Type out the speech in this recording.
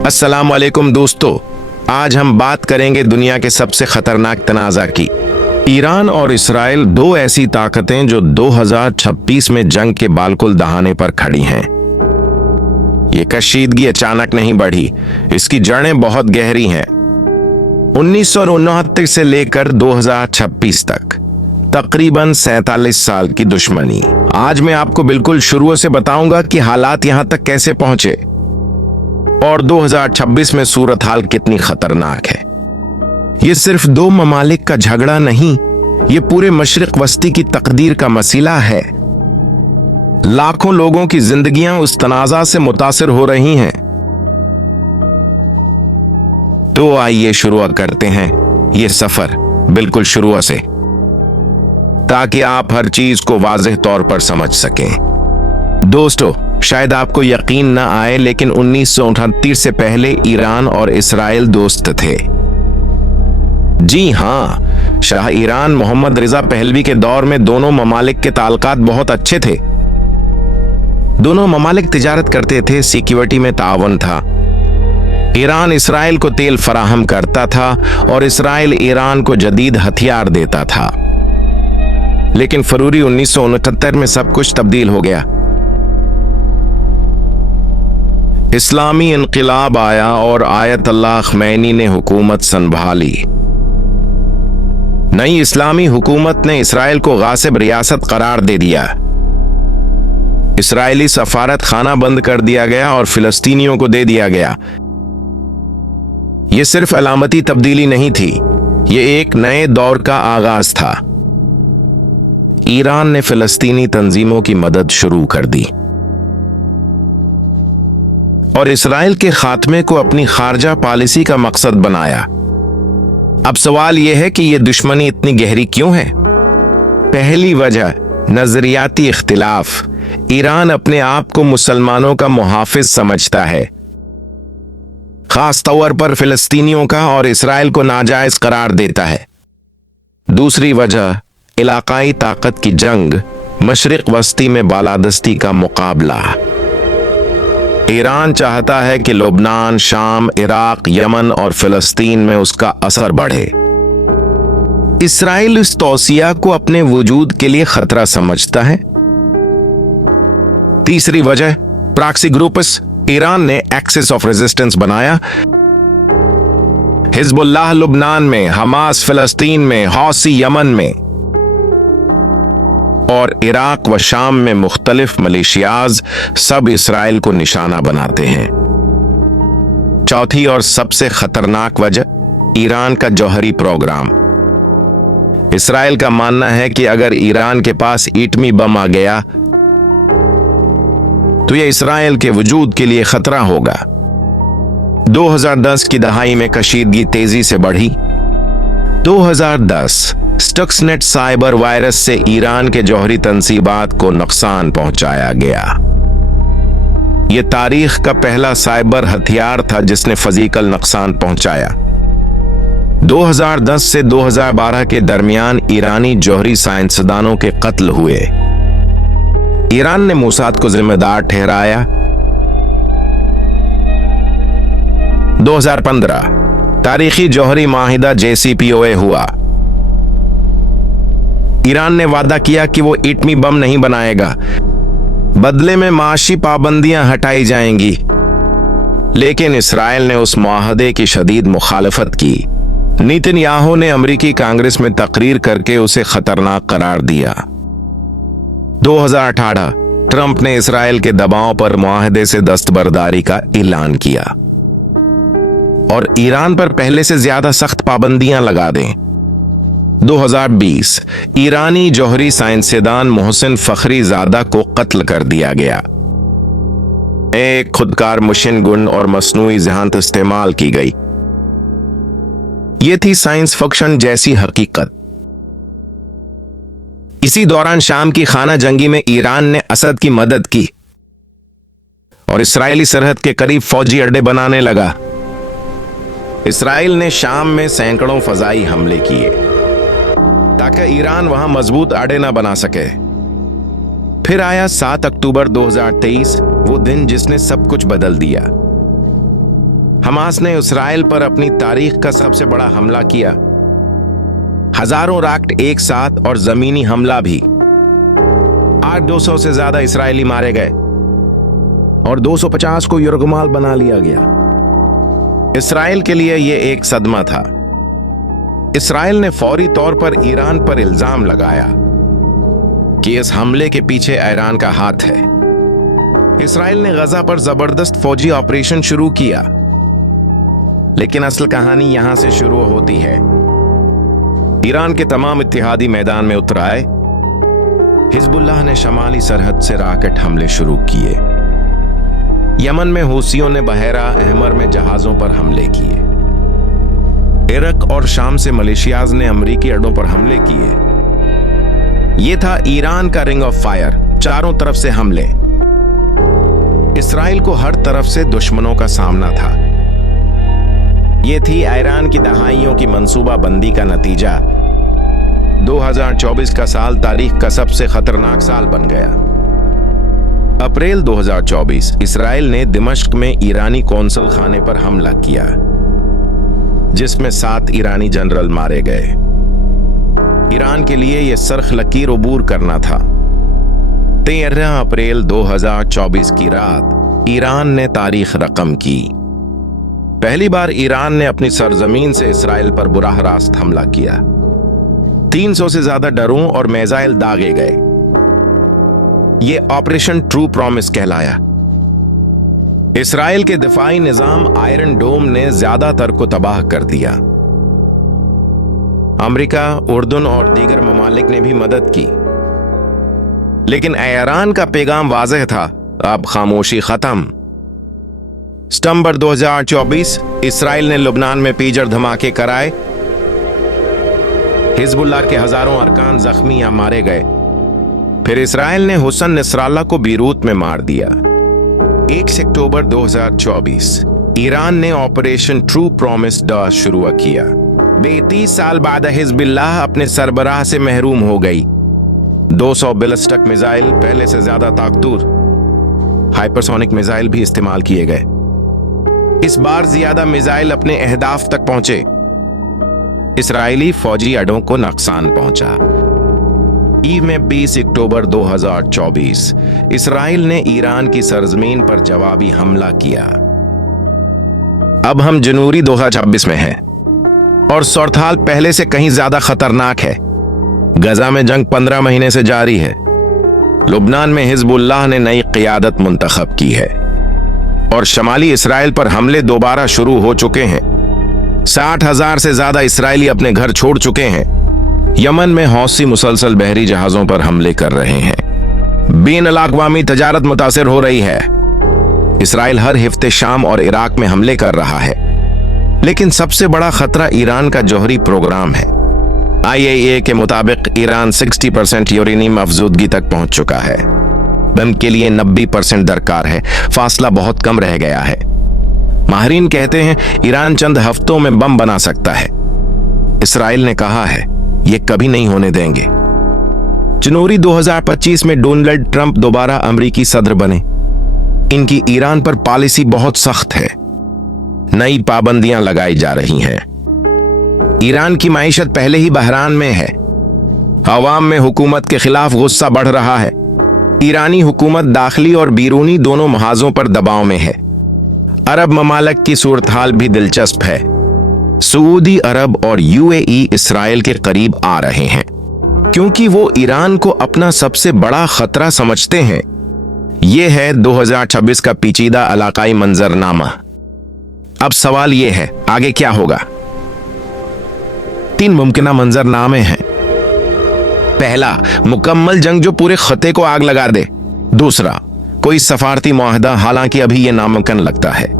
अस्सलाम वालेकुम दोस्तों, आज हम बात करेंगे दुनिया के सबसे खतरनाक तनाज़ा की। ईरान और इसराइल दो ऐसी ताकतें जो 2026 में जंग के बालकुल दहाने पर खड़ी हैं। ये कशीदगी अचानक नहीं बढ़ी, इसकी जड़ें बहुत गहरी हैं। 1969 से लेकर 2026 तक तकरीबन 47 साल की दुश्मनी। आज मैं आपको बिल्कुल शुरू से बताऊंगा कि हालात यहां तक कैसे पहुंचे और 2026 में सूरत हाल कितनी खतरनाक है। ये सिर्फ दो ममालिक का झगड़ा नहीं, ये पूरे मशरिक वस्ती की तकदीर का मसला है। लाखों लोगों की जिंदगियां उस तनाज़ा से मुतासिर हो रही हैं। तो आइए शुरू करते हैं ये सफर बिल्कुल शुरू से, ताकि आप हर चीज को वाज़ेह तौर पर समझ सकें। दोस्तों, शायद आपको यकीन न आए, लेकिन 1938 से पहले ईरान और इसराइल दोस्त थे। जी हां, शाह ईरान मोहम्मद रिजा पहलवी के दौर में दोनों ममालिक के ताल्लुकात बहुत अच्छे थे। दोनों ममालिक तिजारत करते थे, सिक्योरिटी में तावन था। ईरान इसराइल को तेल फराहम करता था और इसराइल ईरान को जदीद हथियार देता था। लेकिन फरवरी 1969 में सब कुछ तब्दील हो गया। इस्लामी इनक़िलाब आया और आयतुल्लाह ख़मैनी ने हुकूमत संभाली। नई इस्लामी हुकूमत ने इसराइल को गासिब रियासत करार दे दिया। इसराइली सफारत खाना बंद कर दिया गया और फिलिस्तीनियों को दे दिया गया। यह सिर्फ अलामती तब्दीली नहीं थी, यह एक नए दौर का आगाज था। ईरान ने फिलिस्तीनी तंजीमों की मदद शुरू कर दी और इसराइल के खात्मे को अपनी खारजा पॉलिसी का मकसद बनाया। अब सवाल यह है कि यह दुश्मनी इतनी गहरी क्यों है? पहली वजह नजरियाती इख्तिलाफ। ईरान अपने आप को मुसलमानों का मुहाफिज समझता है, खास तौर पर फिलिस्तीनियों का, और इसराइल को नाजायज करार देता है। दूसरी वजह इलाकाई ताकत की जंग, मशरिक वस्ती में बालादस्ती का मुकाबला। ईरान चाहता है कि लुबनान, शाम, इराक, यमन और फिलिस्तीन में उसका असर बढ़े। इसराइल इस तौसिया को अपने वजूद के लिए खतरा समझता है। तीसरी वजह प्रॉक्सी ग्रुप्स। ईरान ने एक्सिस ऑफ रेजिस्टेंस बनाया। हिजबुल्लाह लुबनान में, हमास फिलिस्तीन में, हौसी यमन में और इराक व शाम में मुख्तलिफ मलेशियाज सब इसराइल को निशाना बनाते हैं। चौथी और सबसे खतरनाक वजह ईरान का जौहरी प्रोग्राम। इसराइल का मानना है कि अगर ईरान के पास एटमी बम आ गया तो यह इसराइल के वजूद के लिए खतरा होगा। 2010 की दहाई में कशीदगी तेजी से बढ़ी। 2010 स्टक्सनेट साइबर वायरस से ईरान के जौहरी तंसीबात को नुकसान पहुंचाया गया। यह तारीख का पहला साइबर हथियार था जिसने फिजिकल नुकसान पहुंचाया। 2010 से 2012 के दरमियान ईरानी जौहरी साइंसदानों के कत्ल हुए। ईरान ने मोसाद को जिम्मेदार ठहराया। 2015 तारीखी जौहरी माहिदा JCPOA हुआ। ईरान ने वादा किया कि वो एटमी बम नहीं बनाएगा, बदले में माशी पाबंदियां हटाई जाएंगी। लेकिन इसराइल ने उस मुआहदे की शदीद मुखालफत की। नेतन्याहू ने अमेरिकी कांग्रेस में तकरीर करके उसे खतरनाक करार दिया। 2018 ट्रंप ने इसराइल के दबाव पर मुआहदे से दस्तबरदारी का ऐलान किया और ईरान पर पहले से ज्यादा सख्त पाबंदियां लगा दें। 2020 ईरानी जौहरी साइंसदान मोहसिन फखरीजादा को कत्ल कर दिया गया। एक खुदकार मशीन गन और मसनूई ज़हानत इस्तेमाल की गई। यह थी साइंस फिक्शन जैसी हकीकत। इसी दौरान शाम की खाना जंगी में ईरान ने असद की मदद की और इसराइली सरहद के करीब फौजी अड्डे बनाने लगा। इसराइल ने शाम में सैकड़ों फजाई हमले किए ताकि ईरान वहां मजबूत अड्डे न बना सके। फिर आया 7 अक्टूबर 2023, वो दिन जिसने सब कुछ बदल दिया। हमास ने इसराइल पर अपनी तारीख का सबसे बड़ा हमला किया। हजारों रॉकेट एक साथ और जमीनी हमला भी। 800 से ज्यादा इसराइली मारे गए और 250 को यरगमाल बना लिया गया। इसराइल के लिए यह एक सदमा था। इसराइल ने फौरी तौर पर ईरान पर इल्जाम लगाया कि इस हमले के पीछे ईरान का हाथ है। इसराइल ने गजा पर जबरदस्त फौजी ऑपरेशन शुरू किया, लेकिन असल कहानी यहां से शुरू होती है। ईरान के तमाम इत्तेहादी मैदान में उतर आए। हिजबुल्लाह ने शमाली सरहद से रॉकेट हमले शुरू किए। यमन में हूसियों ने बहरा अहमर में जहाजों पर हमले किए। इराक और शाम से मलेशियाज ने अमरीकी अड्डों पर हमले किए। यह था ईरान का रिंग ऑफ फायर, चारों तरफ से हमले। इसराइल को हर तरफ से दुश्मनों का सामना था। यह थी ईरान की दहाइयों की मंसूबा बंदी का नतीजा। 2024 का साल तारीख का सबसे खतरनाक साल बन गया। अप्रैल 2024 इसराइल ने दिमश्क में ईरानी कौंसल खाने पर हमला किया, जिसमें 7 ईरानी जनरल मारे गए। ईरान के लिए यह सरख लकीर अबूर करना था। 13 अप्रैल 2024 की रात ईरान ने तारीख रकम की। पहली बार ईरान ने अपनी सरजमीन से इसराइल पर बुराह रास्त हमला किया। 300 से ज्यादा ड्रोन और मिसाइल दागे गए। यह ऑपरेशन ट्रू प्रॉमिस कहलाया। इसराइल के दिफाई निजाम आयरन डोम ने ज्यादातर को तबाह कर दिया। अमेरिका, उर्दून और दीगर ममालिक ने भी मदद की, लेकिन ईरान का पैगाम वाज़ेह था, अब खामोशी खत्म। सितंबर 2024 इसराइल ने लुबनान में पीजर धमाके कराए। हिजबुल्लाह के हजारों अरकान जख्मी या मारे गए। फिर इसराइल ने हुसन नसराल्लाह को बीरूत में मार दिया। 1 अक्टूबर 2024 ईरान ने ऑपरेशन ट्रू प्रॉमिस शुरू किया। 32 साल बाद हिजबुल्लाह अपने सरबराह से महरूम हो गई। 200 बैलिस्टिक मिसाइल, पहले से ज्यादा ताकतवर हाइपरसोनिक मिसाइल भी इस्तेमाल किए गए। इस बार ज्यादा मिसाइल अपने अहदाफ तक पहुंचे। इसराइली फौजी अड्डों को नुकसान पहुंचा। ईव में 20 अक्टूबर 2024 इसराइल ने ईरान की सरजमीन पर जवाबी हमला किया। अब हम जनवरी 2026 में हैं और सूरत-हाल पहले से कहीं ज्यादा खतरनाक है। गजा में जंग 15 महीने से जारी है। लुबनान में हिजबुल्लाह ने नई क़ियादत मुंतखब की है और शमाली इसराइल पर हमले दोबारा शुरू हो चुके हैं। 60,000 से ज्यादा इसराइली अपने घर छोड़ चुके हैं। यमन में हौसी मुसलसल बहरी जहाजों पर हमले कर रहे हैं। बैनुल-अक़वामी तजारत मुतासिर हो रही है। इसराइल हर हफ्ते शाम और इराक में हमले कर रहा है, लेकिन सबसे बड़ा खतरा ईरान का जौहरी प्रोग्राम है। IAEA के मुताबिक ईरान 60% यूरेनियम अफजूदगी तक पहुंच चुका है। बम के लिए 90% दरकार है। फासला बहुत कम रह गया है। माहिरीन कहते हैं ईरान चंद हफ्तों में बम बना सकता है। इसराइल ने कहा है ये कभी नहीं होने देंगे। जनवरी 2025 में डोनाल्ड ट्रंप दोबारा अमेरिकी सदर बने। इनकी ईरान पर पॉलिसी बहुत सख्त है। नई पाबंदियां लगाई जा रही हैं। ईरान की माइशत पहले ही बहरान में है। अवाम में हुकूमत के खिलाफ गुस्सा बढ़ रहा है। ईरानी हुकूमत दाखिली और बैरूनी दोनों महाजों पर दबाव में है। अरब ममालिक की सूरत-हाल भी दिलचस्प है। सऊदी अरब और UAE इसराइल के करीब आ रहे हैं, क्योंकि वो ईरान को अपना सबसे बड़ा खतरा समझते हैं। यह है 2026 का पेचीदा इलाकाई मंजरनामा। अब सवाल यह है, आगे क्या होगा? 3 मुमकिना मंजरनामे हैं। पहला, मुकम्मल जंग जो पूरे खत्ते को आग लगा दे। दूसरा, कोई सफारती मुआहदा, हालांकि अभी यह नामुमकिन लगता है।